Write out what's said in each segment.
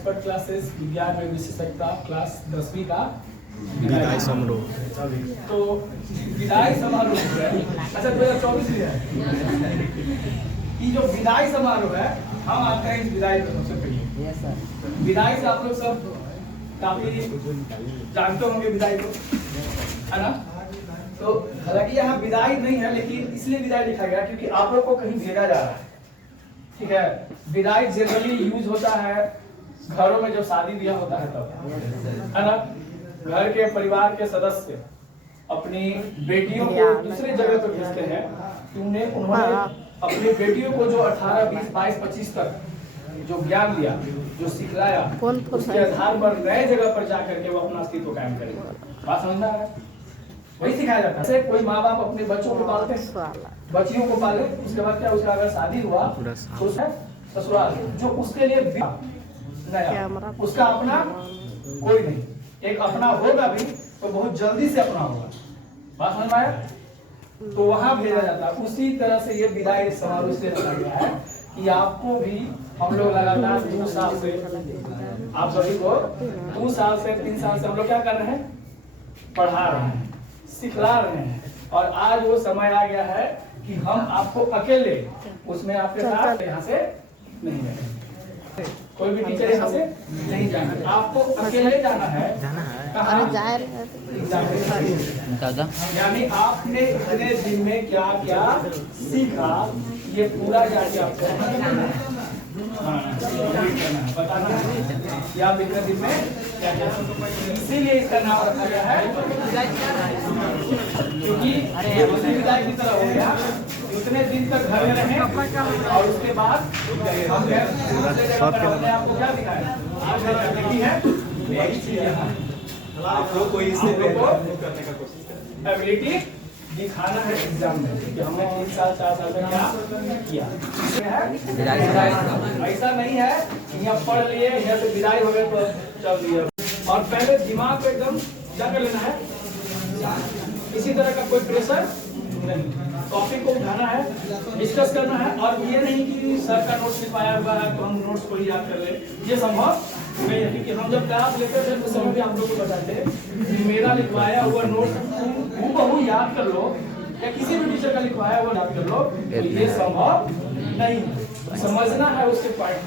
Expert classes विज्ञान में विशेषज्ञता क्लास 10वीं का विदाई समारोह। तो विदाई समारोह है, अच्छा 2024 में है। ये जो विदाई समारोह है, हम आते हैं इस विदाई में सबसे पहले। विदाई से आप लोग सब काफी जानते होंगे विदाई को, है ना? तो हालांकि यहाँ विदाई नहीं है, लेकिन इसलिए विदाई लिखा गया क्योंकि आप लोग को कहीं भेजा जा रहा है, ठीक है। विदाई जनरली यूज होता है घरों में जब शादी ब्याह होता है तब, है ना? घर के परिवार के सदस्य अपनी बेटियों को दूसरे जगह पर भेजते हैं कि उन्होंने अपनी बेटियों को जो 18, 20, 22, 25 तक जो ज्ञान दिया, जो सिखलाया, उसके आधार पर नए जगह पर जाकर के वो अपना अस्तित्व कायम करेगा। बात समझना है? वही सिखाया जाता है। जैसे कोई माँ बाप अपने बच्चों को पालते हैं, बच्चियों को पाले, उसके बाद क्या उसका अगर शादी हुआ तो उसका ससुराल जो उसके लिए नया, उसका अपना कोई नहीं, एक अपना होगा भी तो बहुत जल्दी से अपना होगा। बात समझ में आया? तो वहां भेजा जाता है। उसी तरह से ये विदाई समारोह से रखा गया है कि आपको भी हम लोग लगातार 2 साल से, आप सभी को 2 साल से 3 साल से हम लोग क्या कर रहे हैं? पढ़ा रहे हैं, सिखला रहे हैं। और आज वो समय आ गया है कि हम आपको अकेले उसमें आपके साथ यहाँ से नहीं रहेंगे, कोई भी टीचर यहाँ से नहीं जाना, आपको अकेले जाना है। कहाँ? दादा यानी आपने इतने दिन में क्या क्या सीखा, ये पूरा जाके आपको बताना है कि आप इतने दिन में क्या क्या। इसीलिए इसका नाम रखा गया है, क्योंकि उसी विदाई की तरह हो गया। उतने दिन तक घर में रहें और उसके बाद आपको क्या दिखाया है, यही चीज यहाँ आप लोग को इससे एबिलिटी दिखाना है एग्जाम में कि हमने 3 साल 4 साल में क्या किया। ऐसा नहीं है यहाँ पढ़ लिए, यहाँ से विदाई हो गए तो चल दिए। और पहले दिमाग को एकदम क्या कर लेना है, किसी तरह का कोई प्रेशर नहीं, टॉपिक को उठाना है, डिस्कस करना है। और ये नहीं कि सर का नोट्स लिखवाया हुआ है तो हम नोट्स को ही याद कर ले, ये संभव नहीं है। क्योंकि हम जब क्लास लेते थे उस समय भी हम लोग को बताते कि मेरा लिखवाया हुआ नोट्स हूबहू याद कर लो या किसी भी टीचर का लिखवाया हुआ याद कर लो, तो ये संभव नहीं। समझना है उसके पॉइंट,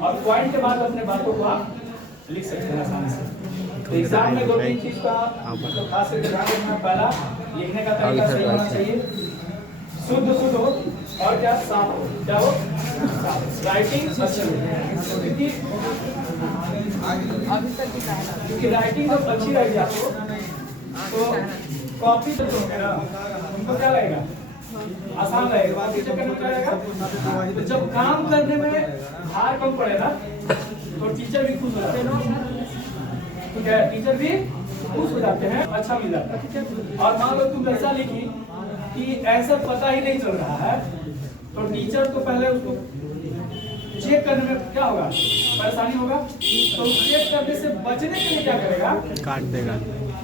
और पॉइंट के बाद अपने बातों को आप लिख सकते हैं आसानी से। तो एग्जाम में 2-3 चीज का मतलब खास करके ध्यान रखना। पहला, लिखने का तरीका सही होना चाहिए, शुद्ध हो और क्या साफ हो, क्या हो राइटिंग अच्छी हो। क्योंकि राइटिंग जब अच्छी रहेगी आपको तो कॉपी तो ना उनको क्या लगेगा, आसान लगेगा। बाकी चक्कर में क्या रहेगा, तो जब काम करने में भार कम पड़ेगा तो टीचर भी खुश हो जाते हैं, तो क्या टीचर भी खुश हो जाते हैं, अच्छा मिल जाता है। और मान लो तुम ऐसा लिखी कि ऐसा पता ही नहीं चल रहा है, तो टीचर तो पहले उसको चेक करने में क्या होगा, परेशानी होगा। तो चेक करने से बचने के लिए क्या करेगा, काट देगा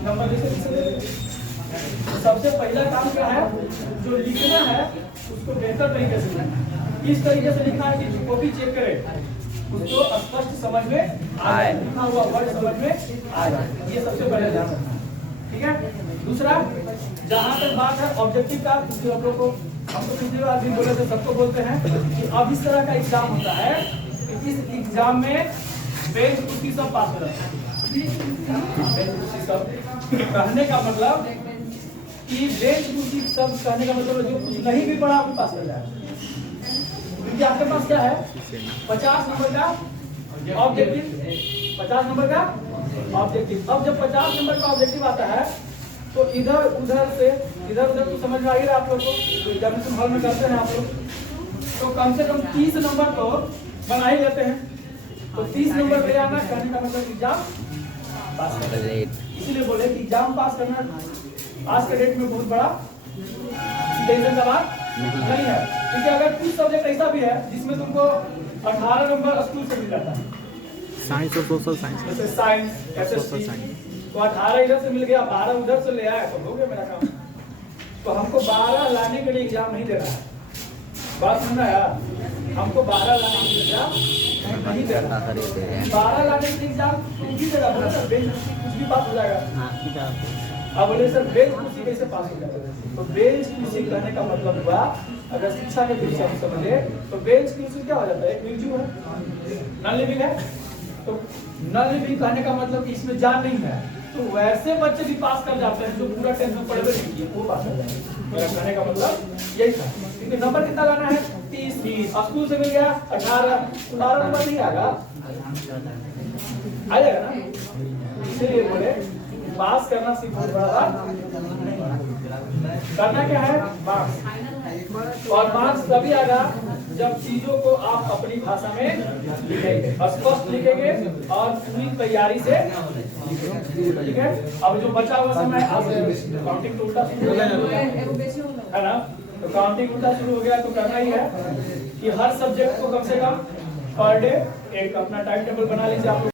नंबर जैसे। तो सबसे पहला काम क्या है, जो लिखना है उसको बेहतर तरीके से लिखना। इस तरीके से लिखना है कि जो भी चेक करे उसको स्पष्ट समझ में आए, लिखा हुआ वर्ड समझ में आ जाए। ये सबसे पहले ध्यान रखना, ठीक है। दूसरा, जहाँ तक बात है ऑब्जेक्टिव का, उसके हम लोग को हम तो पिछली बार भी बोले थे, सबको बोलते हैं कि अब इस तरह का एग्जाम होता है कि इस एग्जाम में बेंच कुर्सी सब पास हो जाता है। कहने का मतलब कि बेंच कुर्सी सब कहने का मतलब जो कुछ नहीं भी पढ़ा वो पास कर जाए। क्योंकि आपके पास क्या है, 50 नंबर का ऑब्जेक्टिव, 50 नंबर का ऑब्जेक्टिव। अब जब 50 नंबर का ऑब्जेक्टिव आता है तो इधर उधर तो समझ में आ ही रहा आप लोग को, तो एग्जामिनेशन हॉल में करते हैं आप लोग, तो कम से कम 30 नंबर तो बना ही लेते हैं। तो 30 नंबर ले आना कहने का मतलब एग्जाम पास करना। इसीलिए बोले कि एग्जाम पास करना आज के डेट में बहुत बड़ा टेंशन का बात नहीं है। क्योंकि अगर कुछ सब्जेक्ट ऐसा भी है जिसमें तुमको 18 नंबर स्कूल से मिल जाता है, साइंस और सोशल साइंस, जैसे साइंस, एसएसटी, तो 18 इधर से मिल गया, 12 उधर से ले आया तो हो गया मेरा काम। तो हमको 12 लाने के लिए एग्जाम नहीं दे रहा है, बात सुनना यार, हमको 12 लाने के लिए एग्जाम नहीं दे रहा 12 लाने के एग्जाम की जगह बोले सर बेंच कुछ भी पास हो जाएगा। अब बोले सर बेंच कुर्सी कैसे पास हो जाएगा? तो बेंच कुर्सी कहने का मतलब हुआ, अगर शिक्षा के दृष्टि से समझे तो बेंच कुर्सी क्या हो जाता है? एक निर्जीव है, नॉन लिविंग है। तो नॉन लिविंग कहने का मतलब कि इसमें जान नहीं है, तो वैसे बच्चे भी पास कर जाते हैं जो पूरा 10th में पढ़े हुए नहीं किए, वो पास कर जाते हैं। मेरा कहने का मतलब यही था। क्योंकि नंबर कितना लाना है? 30। स्कूल से मिल गया 18 नंबर नहीं आएगा, आ जाएगा ना। इसीलिए बोले पास करना सीखो, करना क्या है? मार्क्स। और मार्क्स तभी आएगा जब चीजों को आप अपनी भाषा में लिखेंगे, स्पष्ट लिखेंगे और पूरी तैयारी से लिखेंगे। ठीक है। अब जो बचा हुआ समय आप काउंटिंग तो उल्टा शुरू हो गया है ना, तो काउंटिंग उल्टा शुरू हो गया तो करना ही है कि हर सब्जेक्ट को कम से कम पर डे एक अपना टाइम टेबल बना लीजिए आप।